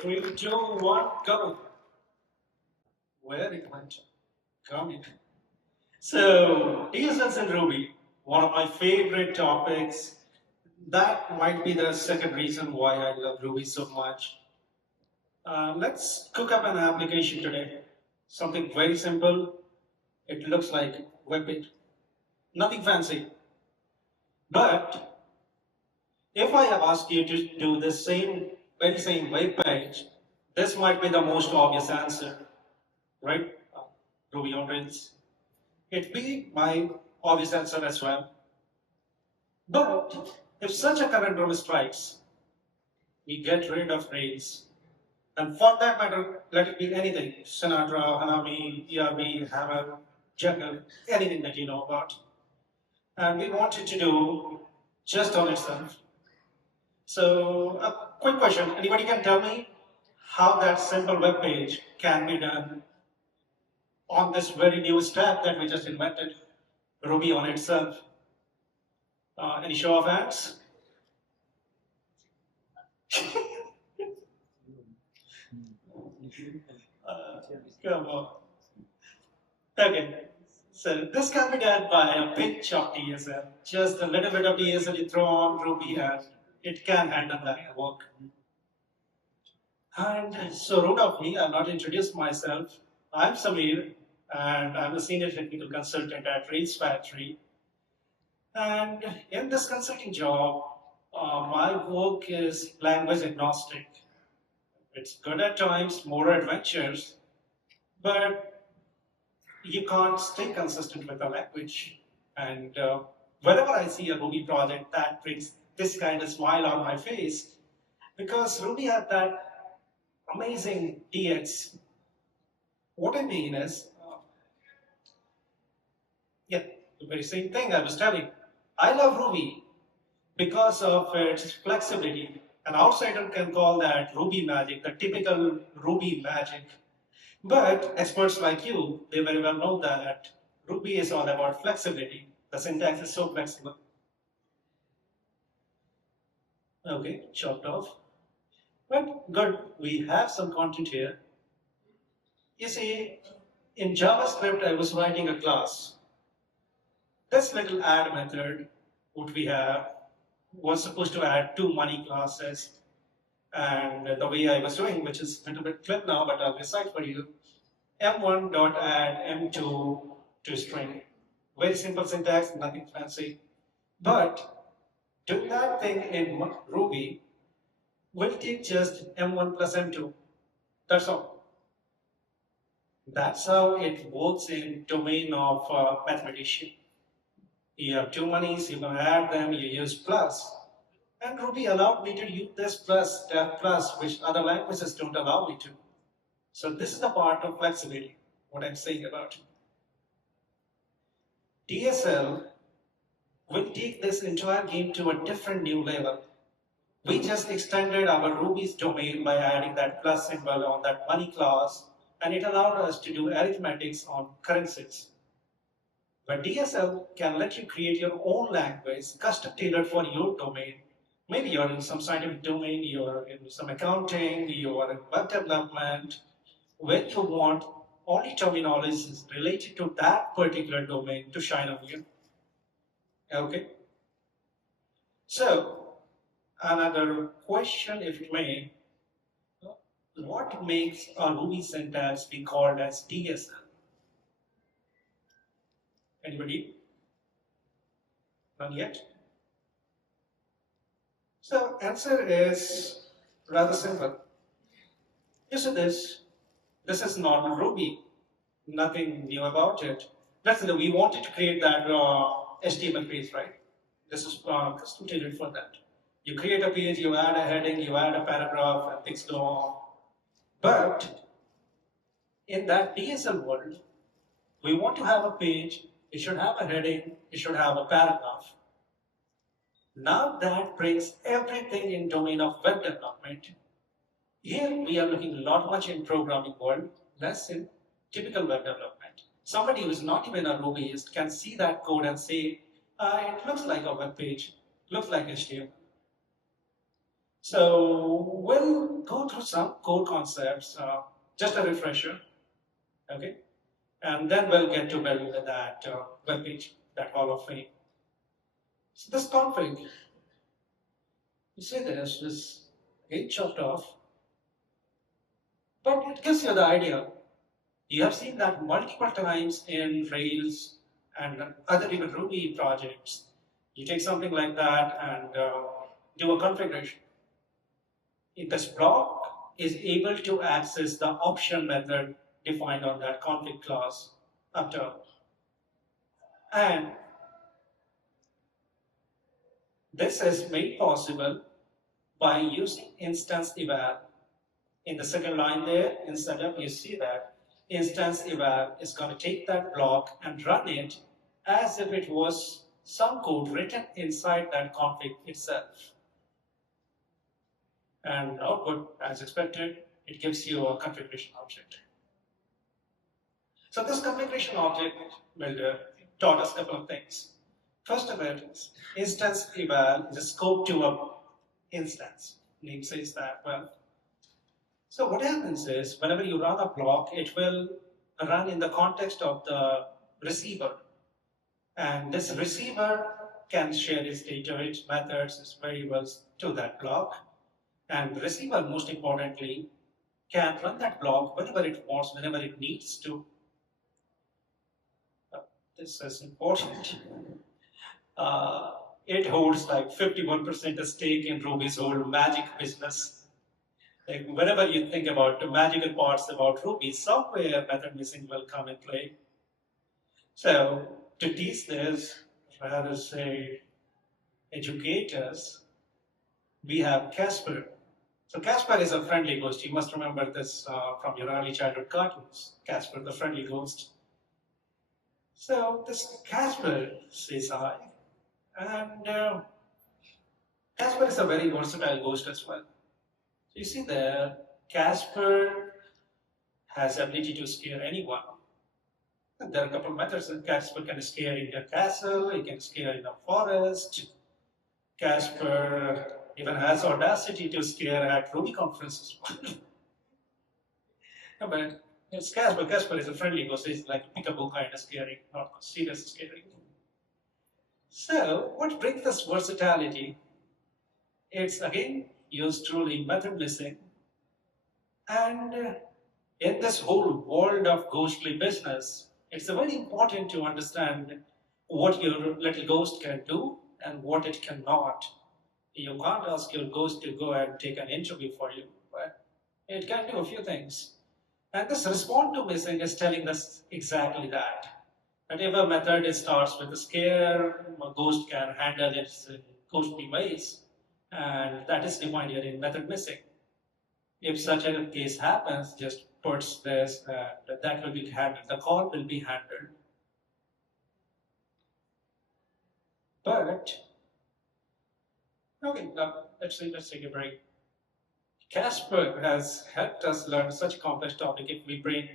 3, 2, 1, go. Where it went? Coming. So, DSLs and Ruby, one of my favorite topics. That might be the second reason why I love Ruby so much. Let's cook up an application today. Something very simple. It looks like web page. Nothing fancy. But if I ask you to do the very same web page, this might be the most obvious answer, right? Ruby on Rails. It'd be my obvious answer as well. But if such a conundrum strikes, we get rid of Rails. And for that matter, let it be anything. Sinatra, Hanami, ERB, Hammer, Jekyll, anything that you know about. And we want it to do just on itself. So a quick question, anybody can tell me how that simple web page can be done on this very new stack that we just invented, Ruby on itself? Any show of hands? Come on. Okay, so this can be done by a pinch of DSL. Just a little bit of DSL you throw on Ruby and it can handle that work. And so root of me, I've not introduced myself. I'm Samir and I'm a senior technical consultant at Rails Factory. And in this consulting job, my work is language agnostic. It's good at times, more adventures, but you can't stay consistent with the language. And whenever I see a Ruby project, that brings this kind of smile on my face, because Ruby had that amazing DX. What I mean is, yeah, the very same thing I was telling. I love Ruby because of its flexibility. An outsider can call that Ruby magic, the typical Ruby magic. But experts like you, they very well know that Ruby is all about flexibility. The syntax is so flexible. Okay, chopped off. But good, we have some content here. You see, in JavaScript, I was writing a class. This little add method, what we have, was supposed to add two money classes. And the way I was doing, which is a little bit clipped now, but I'll recite for you, m1.add m2 to string. Very simple syntax, nothing fancy. But doing that thing in Ruby will take just m1 plus m2. That's all. That's how it works in domain of mathematician. You have two monies, you can add them, you use plus. And Ruby allowed me to use this plus, that plus, which other languages don't allow me to. So this is the part of flexibility, what I'm saying about. DSL will take this entire game to a different new level. We just extended our Ruby's domain by adding that plus symbol on that money class, and it allowed us to do arithmetics on currencies. But DSL can let you create your own language, custom tailored for your domain. Maybe you're in some scientific domain, you're in some accounting, you're in web development, where you want only terminologies related to that particular domain to shine on you. Okay? So, another question, if it may, what makes a Ruby syntax be called as DSL? Anybody? None yet? So, answer is rather simple. You see this is normal Ruby, nothing new about it. Let's say we wanted to create that HTML page, right? This is custom tailored for that. You create a page, you add a heading, you add a paragraph, and things go on. But in that DSL world, we want to have a page, it should have a heading, it should have a paragraph. Now that brings everything in domain of web development. Here we are looking a lot much in programming world, less in typical web development. Somebody who is not even a Rubyist can see that code and say, it looks like a web page, looks like HTML. So we'll go through some core concepts, just a refresher, okay? And then we'll get to build that web page, that Hall of Fame. So this config, you see this again chopped off, but it gives you the idea. You have seen that multiple times in Rails and other even Ruby projects. You take something like that and do a configuration. If this block is able to access the option method defined on that config class up top. And this is made possible by using instance eval. In the second line there, instead of, you see that instance eval is going to take that block and run it as if it was some code written inside that config itself. And output, as expected, it gives you a configuration object. So this configuration object builder taught us a couple of things. First of it is instance eval is a scope to a instance. Name says that well. So what happens is whenever you run a block, it will run in the context of the receiver. And this receiver can share its data, its methods, its variables to that block. And the receiver, most importantly, can run that block whenever it wants, whenever it needs to. This is important. It holds like 51% stake in Ruby's whole magic business. Like whenever you think about the magical parts about Ruby, somewhere method missing will come in play. So to teach this, rather say educators, we have Casper. So Casper is a friendly ghost. You must remember this from your early childhood cartoons. Casper, the friendly ghost. So this Casper says hi, and Casper is a very versatile ghost as well. So you see there, Casper has ability to scare anyone. And there are a couple of methods that Casper can scare in a castle, he can scare in a forest. Casper even has audacity to scare at RubyConf as well. But it's Casper. Casper is a friendly ghost. It's like a peekaboo kind of scary, not serious scary. So what brings this versatility? It's again used truly method missing. And in this whole world of ghostly business, it's very important to understand what your little ghost can do and what it cannot. You can't ask your ghost to go and take an interview for you, but it can do a few things. And this respond to missing is telling us exactly that. That if a method starts with a scare, a ghost can handle it in ghostly ways. And that is defined here in method missing. If such a case happens, just puts this, that will be handled. The call will be handled. But, okay, let's take a break. Casper has helped us learn such a complex topic. If we bring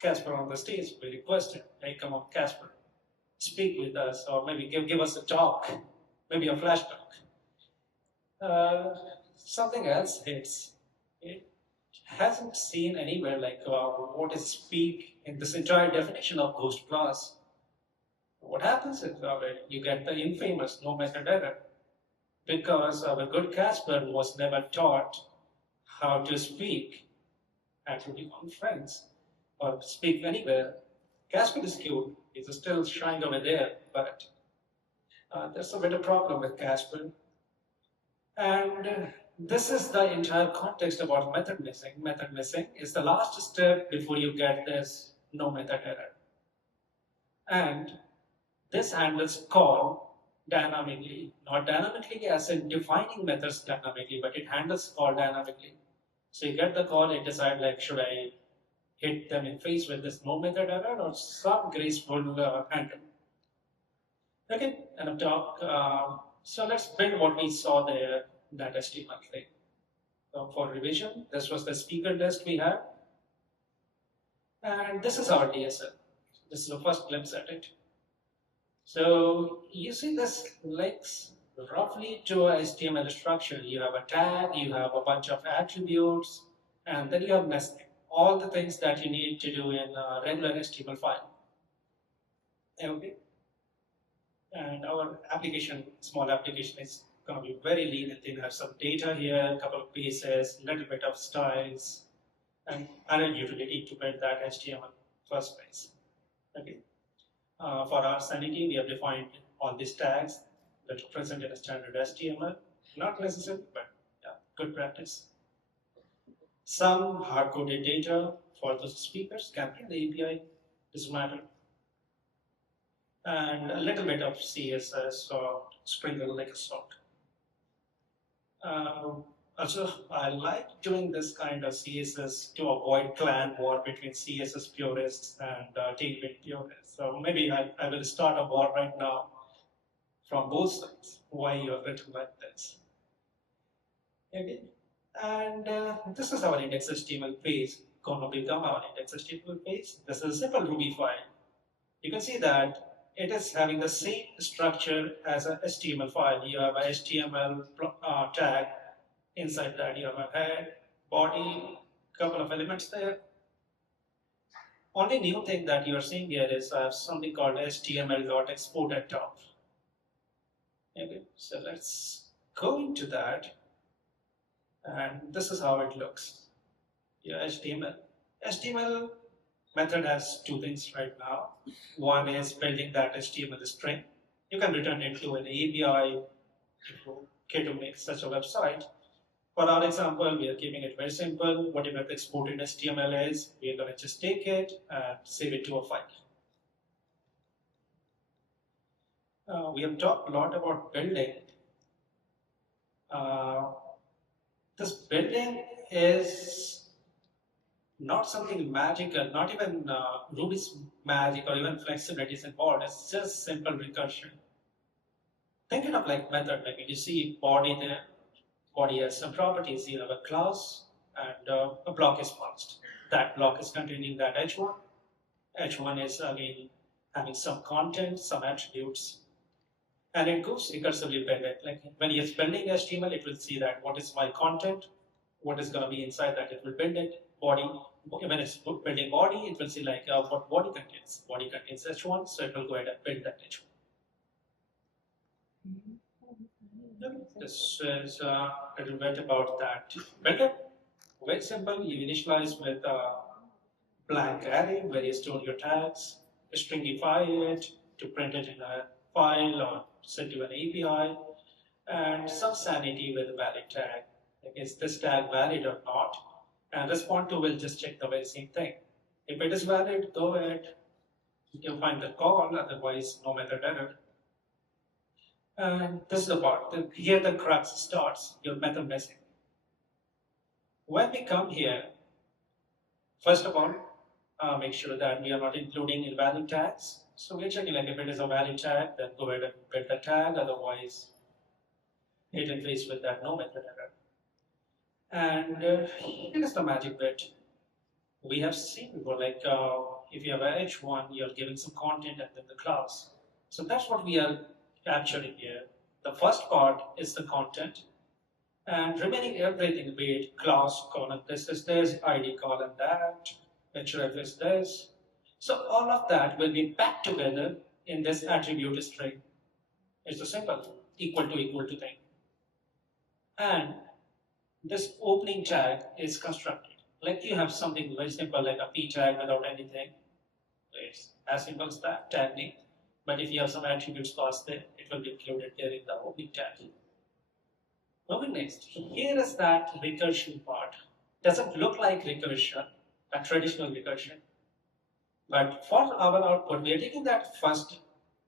Casper on the stage, we request him, hey, come on, Casper, speak with us, or maybe give us a talk, maybe a flash talk. Something else it hasn't seen anywhere like what is speak in this entire definition of ghost class. What happens is you get the infamous no method error because our good Casper was never taught how to speak at RubyConf or speak anywhere. Casper is cute. He's still shine over there, but there's a bit of problem with Casper. And this is the entire context about method missing. Method missing is the last step before you get this no method error. And this handles call dynamically, not dynamically as in defining methods dynamically, but it handles call dynamically. So you get the call, it decides like, should I hit them in face with this no method error or some graceful handle? Okay, enough talk. So let's build what we saw there, that HTML thing. So for revision, this was the speaker list we had. And this is our DSL. This is the first glimpse at it. So you see this links roughly to a HTML structure. You have a tag, you have a bunch of attributes, and then you have nesting. All the things that you need to do in a regular HTML file. Okay. And our application, small application, is going to be very lean and thin. Have some data here, a couple of pieces, a little bit of styles, and an utility to build that HTML first place. Okay. For our sanity, we have defined all these tags that are present in a standard HTML. Not necessary, but yeah, good practice. Some hard-coded data for those speakers can be in the API, doesn't matter. And a little bit of CSS or sprinkle like a salt. Also, I like doing this kind of CSS to avoid clan war between CSS purists and Tailwind purists. So maybe I will start a war right now from both sides. Why you have written like this? Okay. And this is our index.html page. Gonna become our index.html page. This is a simple Ruby file. You can see that it is having the same structure as a HTML file. You have a HTML tag. Inside that, you have a head, body, couple of elements there. Only new thing that you are seeing here is I have something called html.export at top. Okay, so let's go into that. And this is how it looks. Yeah, HTML. HTML method has two things right now. One is building that HTML string. You can return it to an API if you care to make such a website. For our example, we are keeping it very simple. Whatever the exported HTML is, we are going to just take it and save it to a file. We have talked a lot about building. This building is not something magical, not even Ruby's magic or even flexibility is involved. It's just simple recursion. Think it of like method. Like you see body there. Body has some properties. You have a class and a block is passed. That block is containing that h1. H1 is again having some content, some attributes, and it goes recursively builded. Like when you're building HTML, it will see that what is my content, what is going to be inside that. It will build it. Body. When it's building body, it will see like what body contains. Body contains h1, so it will go ahead and build that h1. This is a little bit about that. Builder, very simple. You initialize with a blank array where you store your tags, stringify it to print it in a file or send to an API, and some sanity with a valid tag. Like, is this tag valid or not? And respond to will just check the very same thing. If it is valid, go ahead. You can find the call, otherwise no method error. And this is the part. Here the crux starts, your method missing. When we come here, first of all, make sure that we are not including invalid tags. So we're checking like if it is a valid tag, then go ahead and build the tag, otherwise it interface with that no method error. And here is the magic bit. We have seen before, like if you have a h1, you're giving some content and then the class. So that's what we are capturing here. The first part is the content, and remaining everything, be it class, column, this is this, ID, column, that, href is this. So all of that will be packed together in this attribute string. It's a simple equal to thing. And this opening tag is constructed. Like you have something very simple like a p tag without anything. It's as simple as that, tag name. But if you have some attributes passed there, it will be included here in the opening tag. Moving next, here is that recursion part. Doesn't look like recursion, a traditional recursion. But for our output, we are taking that first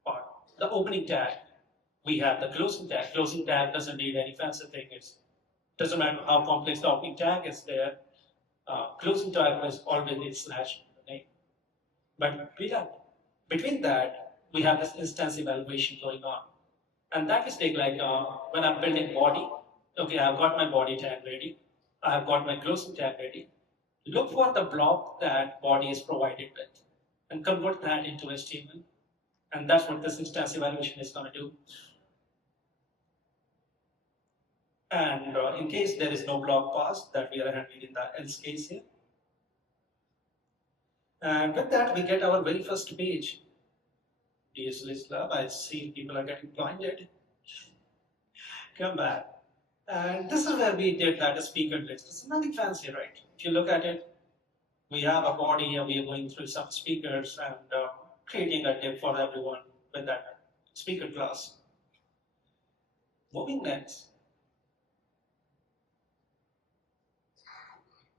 part, the opening tag. We have the closing tag. Closing tag doesn't need any fancy thing. It doesn't matter how complex the opening tag is there. Closing tag was always slash name. But between that, we have this instance evaluation going on. And that is take like when I'm building body, okay, I've got my body tag ready. I've got my closing tag ready. Look for the block that body is provided with and convert that into HTML. And that's what this instance evaluation is going to do. And in case there is no block pass, that we are handling in the else case here. And with that, we get our very first page. DSLs lab, I see people are getting blinded. Come back. And this is where we did that speaker list. It's nothing fancy, right? If you look at it, we have a body and we are going through some speakers and creating a div for everyone with that speaker class. Moving next.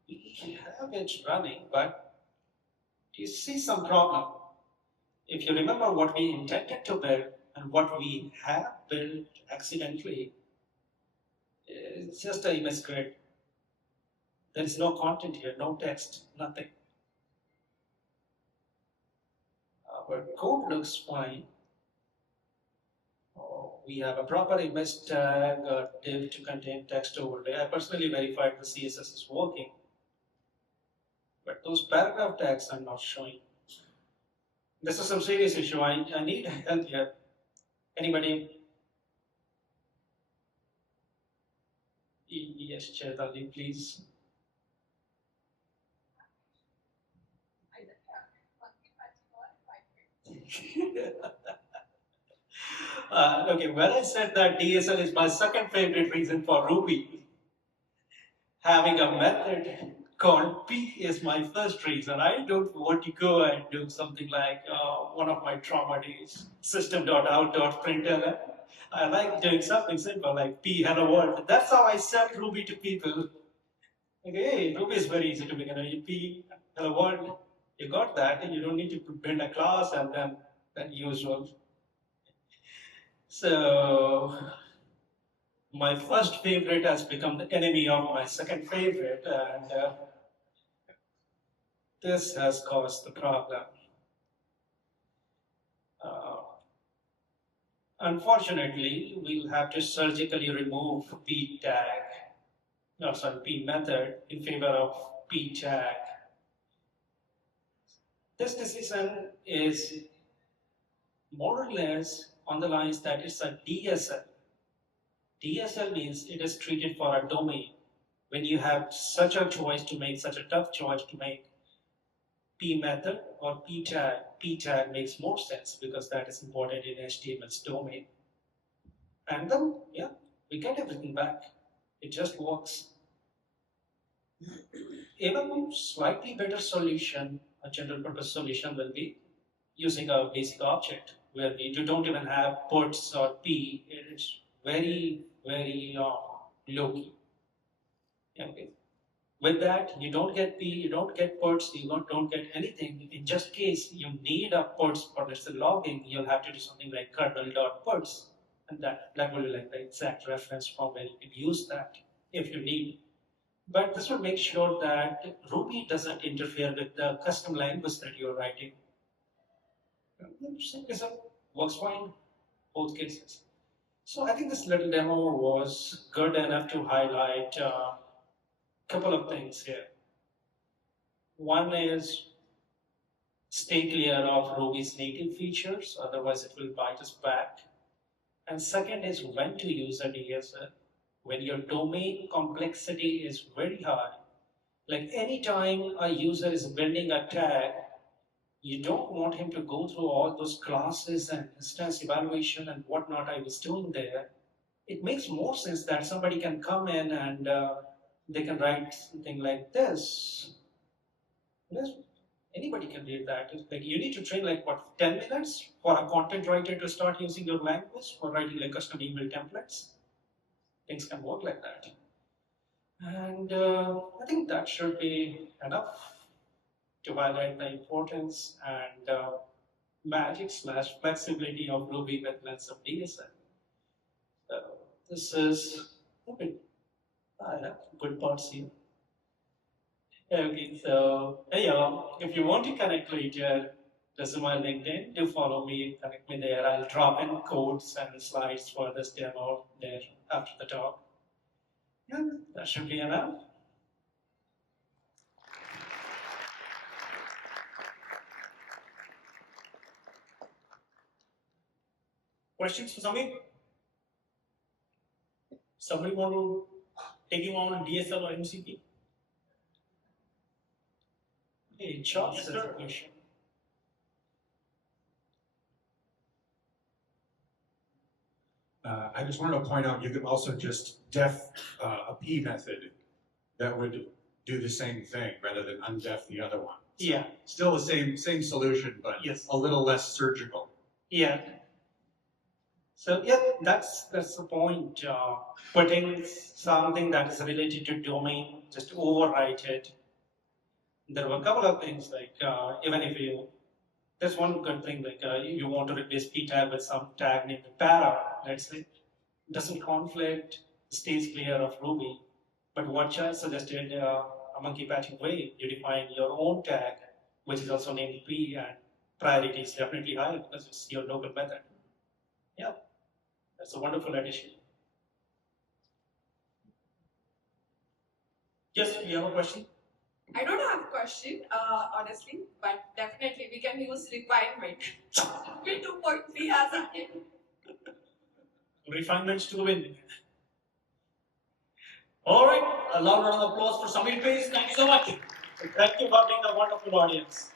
We have it running, but do you see some problem? If you remember what we intended to build and what we have built accidentally, it's just a image grid. There is no content here, no text, nothing. Our code looks fine. We have a proper image tag, a div to contain text overlay. I personally verified the CSS is working, but those paragraph tags are not showing. This is some serious issue. I need help here. Anybody? Yes, Chaitali, please. Okay, when I said that DSL is my second favorite reason for Ruby, having a method called P is my first reason. I don't want to go and do something like one of my trauma days, system.out.println. I like doing something simple like P hello world. That's how I sell Ruby to people. Okay, Ruby is very easy to begin. You P hello world, you got that, and you don't need to build a class and then usual. So my first favorite has become the enemy of my second favorite, and this has caused the problem. Unfortunately, we'll have to surgically remove P tag, no, sorry, P method in favor of P tag. This decision is more or less on the lines that it's a DSL. DSL means it is treated for a domain. When you have such a choice to make, such a tough choice to make, P method or P tag makes more sense because that is important in HTML's domain. And then, yeah, we get everything back. It just works. Even slightly better solution, a general purpose solution will be using a basic object where we don't even have puts or P. It is very, very low key. Okay. With that, you don't get P, you don't get puts, you don't get anything. In just case you need a puts for let's say logging, you'll have to do something like kernel.puts. And that will be like the exact reference from where you can use that if you need. But this will make sure that Ruby doesn't interfere with the custom language that you're writing. Simplism works fine, both cases. So I think this little demo was good enough to highlight a couple of things here. One is stay clear of Ruby's native features, otherwise it will bite us back. And second is when to use a DSL. When your domain complexity is very high, like anytime a user is building a tag, you don't want him to go through all those classes and instance evaluation and whatnot I was doing there. It makes more sense that somebody can come in and they can write something like this. Anybody can read that. It's like you need to train like what 10 minutes for a content writer to start using your language for writing like custom email templates. Things can work like that. And I think that should be enough to highlight the importance and magic / flexibility of Ruby with lens of DSL. This is okay. I have good parts here. Okay, so hey y'all, if you want to connect later, this is my LinkedIn. Do follow me, connect me there. I'll drop in codes and slides for this demo there after the talk. Yeah, that should be enough. Questions for Samir? Somebody want to take him on DSL or MCP? Hey, Charles has a question. I just wanted to point out, you could also just def a P method that would do the same thing rather than undef the other one. So Yeah. Still the same solution, but Yes. a little less surgical. Yeah. So yeah, that's the point. Putting something that is related to domain, just overwrite it. There were a couple of things like even if you, there's one good thing like you want to replace p tag with some tag named para, let's say, doesn't conflict, stays clear of Ruby. But what Chad suggested, a monkey patching way, you define your own tag, which is also named p, and priority is definitely higher because it's your local method. Yeah, that's a wonderful addition. Yes, you have a question? I don't have a question, honestly, but definitely we can use refinement. Ruby 2.3 has added. Refinements to the win. All right, a loud round of applause for Samir, please. Thank you so much. Thank you for being a wonderful audience.